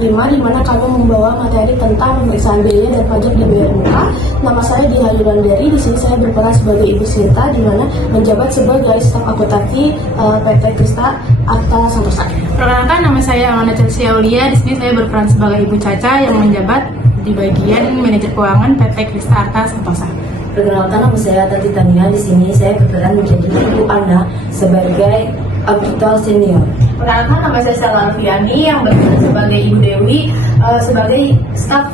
5, di mana kami membawa materi tentang pemeriksaan biaya dan pajak dibayar muka. Nama saya Diah Yulandari. Di sini saya berperan sebagai Ibu Sinta, di mana menjabat sebagai staf akuntansi PT Krista Arta Santosa. Perkenalkan, nama saya Amanda Chelsea Aulia. Di sini saya berperan sebagai Ibu Caca yang menjabat di bagian manajer keuangan PT Krista Arta Santosa. Perkenalkan, nama saya Tati Tania. Di sini saya berperan menjadi Ibu Ana sebagai auditor senior. Perkenalkan, nama saya Stella Alfiani yang berperan sebagai Ibu Dewi sebagai staf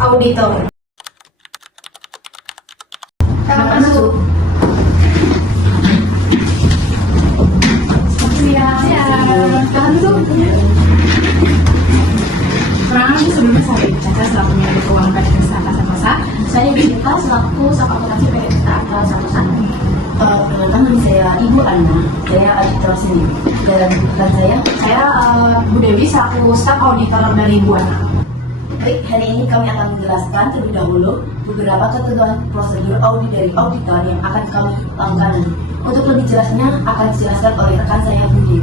auditor. Selamat masuk. Perkenalkan, sebelumnya saya Ibu Caca selaku manajer keuangan PT Krista Arta Santosa. Saya Ibu Sinta selaku staf akuntansi PT Krista Arta Santosa. Perkenalkan, nama saya Ibu Ana, saya auditor senior. Dan Saya Bu Dewi selaku staf auditor dari Ibu Ana. baik, hari ini kami akan menjelaskan terlebih dahulu beberapa ketentuan prosedur audit dari auditor yang akan kami lakukan. Untuk lebih jelasnya akan dijelaskan oleh rekan saya Bu Dewi.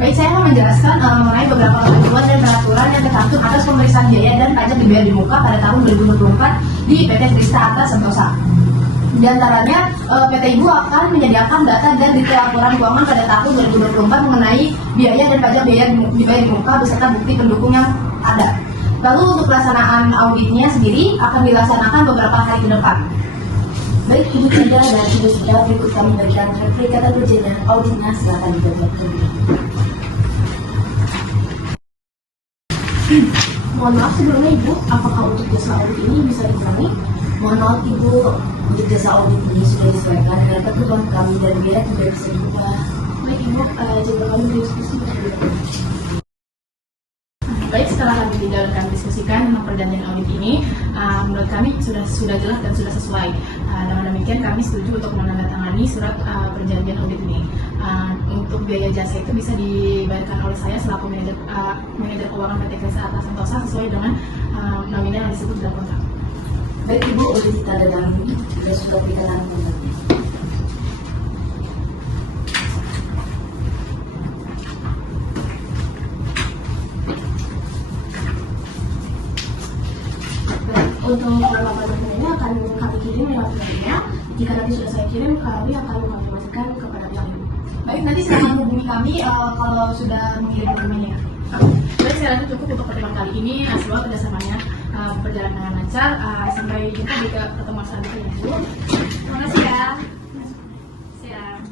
Baik, saya akan menjelaskan mengenai beberapa ketentuan dan peraturan yang tercantum atas pemeriksaan biaya dan pajak dibayar di muka pada tahun 2024 di PT Krista Arta Santosa. Di antaranya, PT Ibu akan menyediakan data dan detail laporan keuangan pada tahun 2024 mengenai biaya dan pajak dibayar di muka beserta bukti pendukung yang ada. Lalu untuk pelaksanaan auditnya sendiri akan dilaksanakan beberapa hari ke depan. Baik, Ibu Chandra dan Ibu Sita, berikut kami bagikan replik kata kerjanya auditnya, silakan dibaca terlebih dahulu. Mohon maaf sebelumnya Ibu, apakah untuk jasa audit ini bisa dikurangi? Mohon maaf Ibu, untuk jasa audit ini sudah disesuaikan dengan ketentuan kami dan biaya tidak bisa diubah. Baik Ibu, jika kami berdiskusi terlebih dahulu. Baik, setelah kami tidak diskusikan tentang perjanjian audit ini, menurut kami sudah jelas dan sudah sesuai. Dengan demikian kami setuju untuk menandatangani surat perjanjian audit ini. Untuk biaya jasa itu bisa dibayarkan oleh saya selaku manajer keuangan PT Krista Arta Santosa sesuai dengan nominal yang disebut dalam kontrak. Baik Ibu, untuk ditandatangani dan sudah dikatakan kontraknya. Untuk beberapa dokumennya akan kami kirim lewat email. Jika nanti sudah saya kirim, kami akan mengonfirmasikan kepada pihak Ibu. Baik, nanti silakan hubungi kami kalau sudah mengirim dokumennya. Baik, saya rasa cukup untuk pertemuan kali ini. Semoga kerjasamanya berjalan dengan lancar. Sampai jumpa di pertemuan selanjutnya. Terima kasih ya. Siap.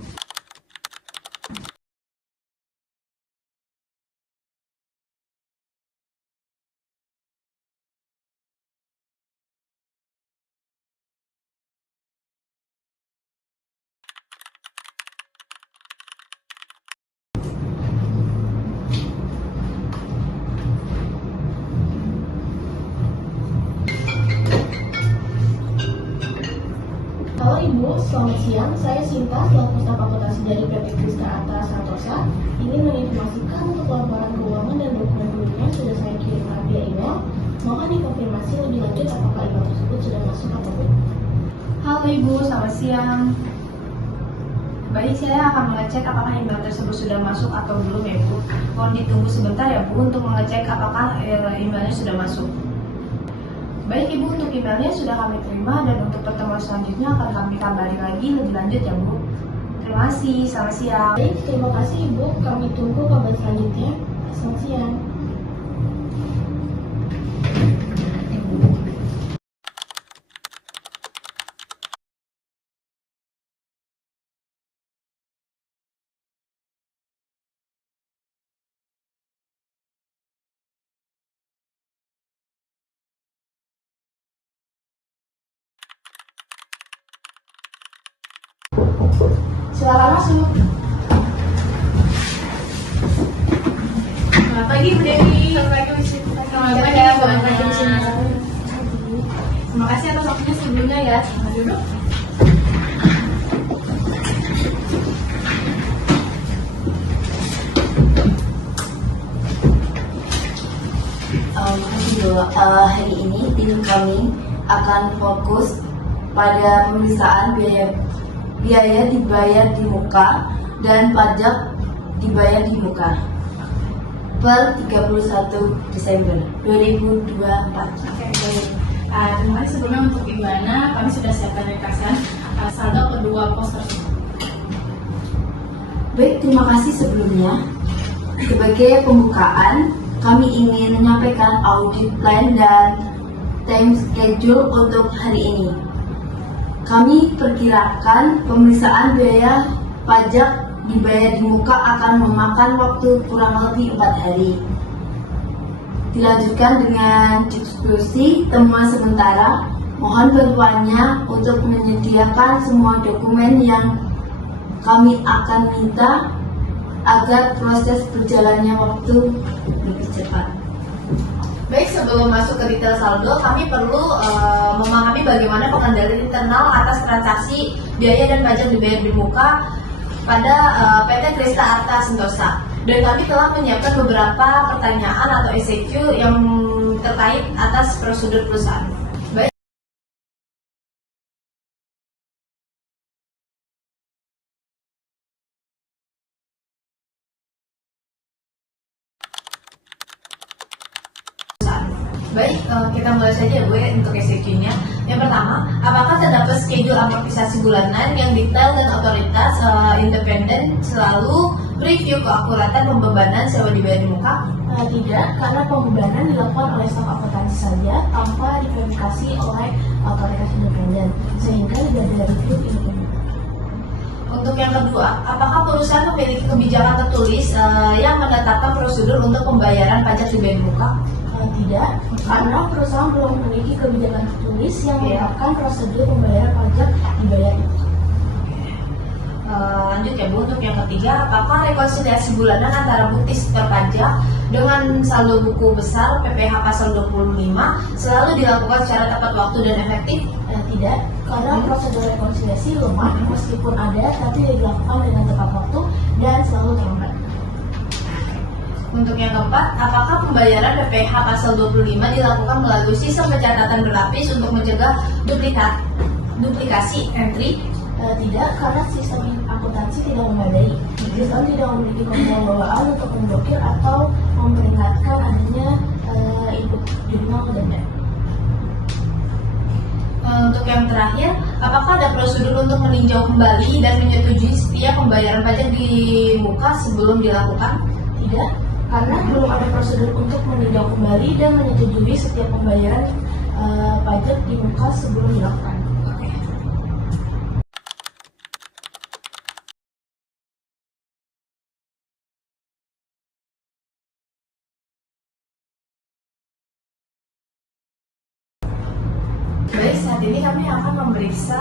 Halo Ibu, selamat siang. Saya Sinta, selaku staf akuntansi dari PT Krista Arta Santosa. Ingin menginformasikan untuk laporan keuangan dan dokumen pendukungnya sudah saya kirimkan via email. Mohon dikonfirmasi lebih lanjut apakah email tersebut sudah masuk atau belum. Halo Ibu, selamat siang. Baik, saya akan mengecek apakah email tersebut sudah masuk atau belum ya Bu. Mohon ditunggu sebentar ya Bu untuk mengecek apakah emailnya sudah masuk. Baik Ibu, untuk emailnya sudah kami terima dan untuk pertemuan selanjutnya akan kami kabari lagi lebih lanjut ya Bu. Terima kasih, selamat siang. Baik, terima kasih Ibu. Kami tunggu kabar selanjutnya. Selamat siang. Silakan masuk. Selamat pagi Bu Dewi. Selamat pagi Bu Sinta. Selamat pagi Bu Ana. Terima kasih atas waktunya sebelumnya ya. Selamat duduk. Hari ini tim kami akan fokus pada pemeriksaan biaya dibayar di muka dan pajak dibayar di muka. per 31 Desember 2024. Oke, baik. Terima kasih sebelumnya untuk Ibu Ana, kami sudah siapkan ringkasan saldo kedua pos tersebut. Baik, terima kasih sebelumnya. Sebagai pembukaan, kami ingin menyampaikan audit plan dan time schedule untuk hari ini. Kami perkirakan pemeriksaan biaya pajak dibayar di muka akan memakan waktu kurang lebih 4 hari. Dilanjutkan dengan diskusi temuan sementara. Mohon bantuannya untuk menyediakan semua dokumen yang kami akan minta agar proses berjalannya waktu lebih cepat. Baik, sebelum masuk ke detail saldo, kami perlu memahami bagaimana pengendalian internal atas transaksi biaya dan pajak dibayar di muka pada PT Krista Arta Sentosa. Dan kami telah menyiapkan beberapa pertanyaan atau SAQ yang terkait atas prosedur perusahaan. Baik. Baik, kita mulai saja Bu untuk SAQ-nya. Yang pertama, apakah terdapat schedule amortisasi bulanan yang detail dan otoritas independen selalu review keakuratan pembebanan sewa dibayar di muka? Tidak, karena pembebanan dilakukan oleh staf akuntansi saja tanpa diverifikasi oleh otoritas independen, sehingga tidak ada review independen. Untuk yang kedua, apakah perusahaan memiliki kebijakan tertulis yang menetapkan prosedur untuk pembayaran pajak dibayar di muka? Tidak, karena perusahaan belum memiliki kebijakan tertulis yang menetapkan prosedur pembayaran pajak dibayar di muka. Lanjut ya Bu, untuk yang ketiga, apakah rekonsiliasi bulanan antara bukti setor pajak dengan saldo buku besar PPh pasal 25 selalu dilakukan secara tepat waktu dan efektif? Tidak, karena prosedur rekonsiliasi lemah meskipun ada tapi tidak dilakukan dengan tepat waktu dan selalu terlambat. Untuk yang keempat, apakah pembayaran PPh pasal 25 dilakukan melalui sistem pencatatan berlapis untuk mencegah duplikasi entry? Tidak, karena sistem akuntansi tidak memadai. Sistem tidak memiliki kemampuan bawaan untuk memblokir atau memperingatkan adanya input jurnal denda. Untuk yang terakhir, apakah ada prosedur untuk meninjau kembali dan menyetujui setiap pembayaran pajak di muka sebelum dilakukan? Tidak, karena belum ada prosedur untuk meninjau kembali dan menyetujui setiap pembayaran pajak di muka sebelum dilakukan. Baik, saat ini kami akan memeriksa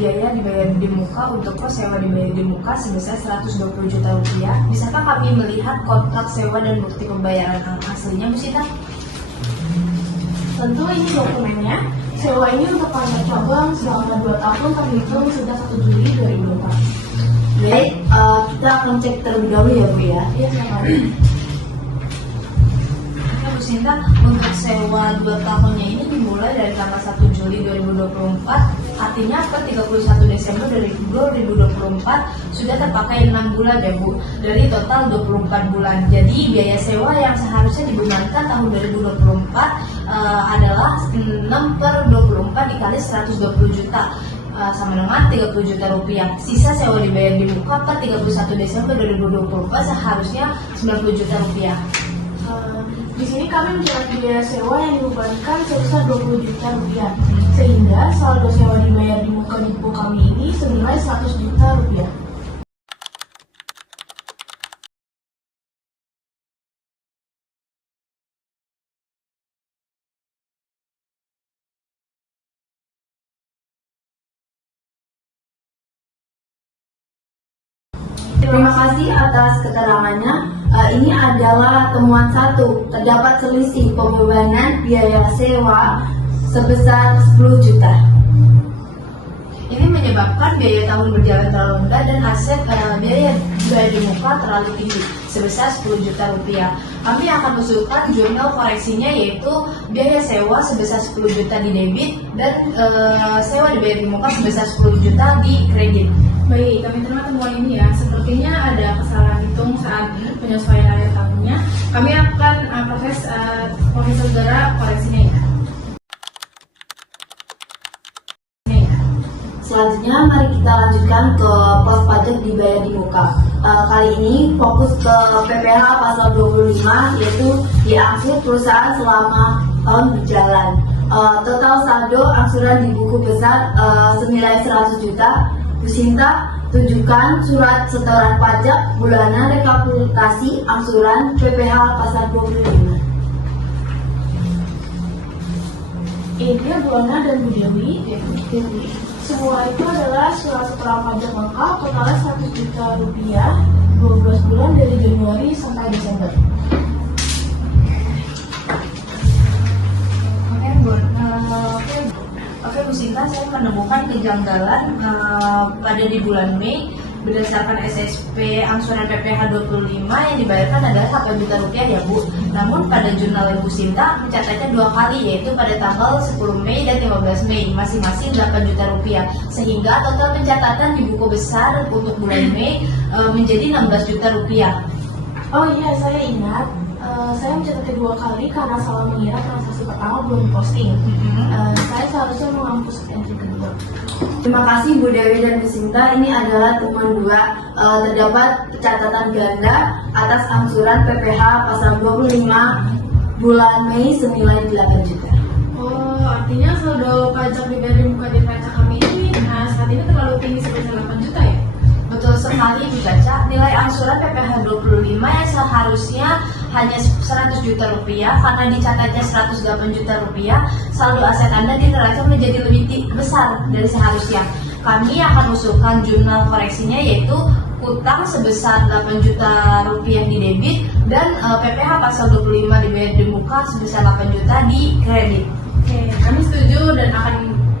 biaya dibayar di muka untuk pos sewa dibayar di muka sebesar 120 juta rupiah. Bisakah kami melihat kontrak sewa dan bukti pembayaran aslinya, Bu Sita? Tentu ini dokumennya. Sewa ini untuk kantor cabang selama 2 tahun terhitung sejak 1 Juli 2024. Baik, kita akan cek terlebih dahulu ya Bu ya. Iya, silakan. Bu Sinta, untuk sewa 2 tahunnya ini dimulai dari tanggal 1 Juli 2024, artinya per 31 Desember 2024 sudah terpakai 6 bulan ya Bu, dari total 24 bulan. Jadi biaya sewa yang seharusnya dibenarkan tahun 2024 adalah 6 per 24 dikali 120 juta sama dengan 30 juta rupiah. Sisa sewa dibayar di muka per 31 Desember 2024 seharusnya 90 juta rupiah. Di sini kami mencatat biaya sewa yang dibebankan sebesar 20 juta rupiah, sehingga saldo sewa dibayar di muka di buku kami ini senilai 100 juta rupiah. Terima kasih atas keterangannya. Ini adalah temuan 1. Terdapat selisih pembebanan biaya sewa sebesar 10 juta. Ini menyebabkan biaya tahun berjalan terlalu rendah dan aset biaya di muka terlalu tinggi sebesar 10 juta rupiah. Kami akan usulkan jurnal koreksinya, yaitu biaya sewa sebesar 10 juta di debit dan sewa dibayar di muka sebesar 10 juta di kredit. Baik, kami terima temuan ini ya. Sepertinya ada kesalahan hitung saat penyesuaian akhir tahunnya. Kami akan proses segera koreksinya ya. Selanjutnya, mari kita lanjutkan ke pos pajak dibayar di muka. Kali ini fokus ke PPh pasal 25, yaitu diangsur perusahaan selama tahun berjalan. Total saldo angsuran di buku besar senilai 100 juta. Bu Sinta, tunjukkan surat setoran pajak bulanan rekapitulasi angsuran PPh pasal 25. Ini Buana dan Bu Dewi. Semua itu adalah surat setoran pajak lengkap totalnya 100 juta rupiah 12 bulan dari Januari sampai Desember. Oke, Bu Sinta, saya menemukan kejanggalan pada di bulan Mei berdasarkan SSP angsuran PPh 25 yang dibayarkan adalah 8 juta rupiah ya Bu. Namun pada jurnal Bu Sinta mencatatnya 2 kali, yaitu pada tanggal 10 Mei dan 15 Mei masing-masing 8 juta rupiah, sehingga total pencatatan di buku besar untuk bulan Mei menjadi 16 juta rupiah. Oh iya, saya ingat. Saya mencatatnya 2 kali karena salah mengira transaksi pertama belum diposting. Saya seharusnya menghapus entry kedua. Terima kasih Bu Dewi dan Bu Sinta. Ini adalah temuan 2. Terdapat catatan ganda atas angsuran PPh pasal 25 bulan Mei senilai 8 juta. Oh, artinya saldo pajak dibayar di muka neraca kami ini saat ini terlalu tinggi sebesar 8 juta ya? Betul sekali Bu Caca. Nilai angsuran PPh 25 yang seharusnya hanya 100 juta rupiah, karena dicatatnya 108 juta rupiah, saldo aset Anda di neraca menjadi lebih besar dari seharusnya. Kami akan usulkan jurnal koreksinya, yaitu utang sebesar 8 juta rupiah di debit dan PPh pasal 25 dibayar di muka sebesar 8 juta di kredit. Oke, kami setuju dan akan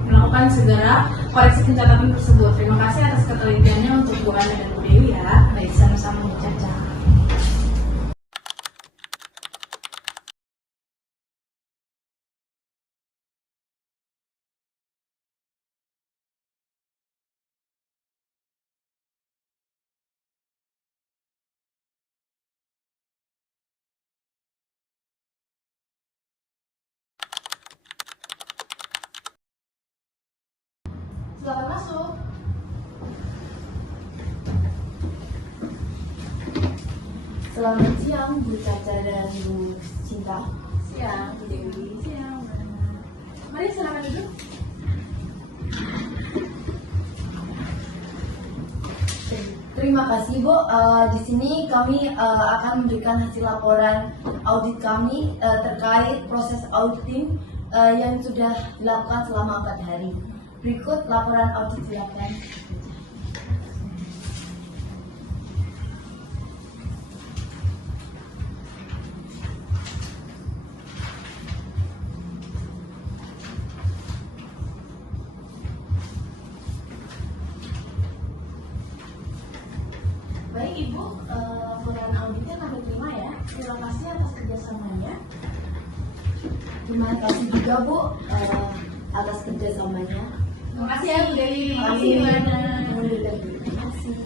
melakukan segera koreksi pencatatan tersebut. Terima kasih atas ketelitiannya untuk Bu Ana dan Bu Dewi ya. Baik, sama-sama Bu Caca. Silakan masuk. Selamat siang Bu Caca dan Bu Sinta. Siang, Bu Dewi. Siang. Mari silakan duduk. Terima kasih Bu. Di sini kami akan memberikan hasil laporan audit kami terkait proses auditing yang sudah dilakukan selama 4 hari. Berikut laporan audit silakan. Baik Ibu, laporan auditnya kami terima ya. Terima kasih atas kerjasamanya. Terima kasih juga Bu atas kerjasamanya. Terima kasih ya Bu Dewi. Terima kasih. Terima kasih Bu Ana. Terima kasih.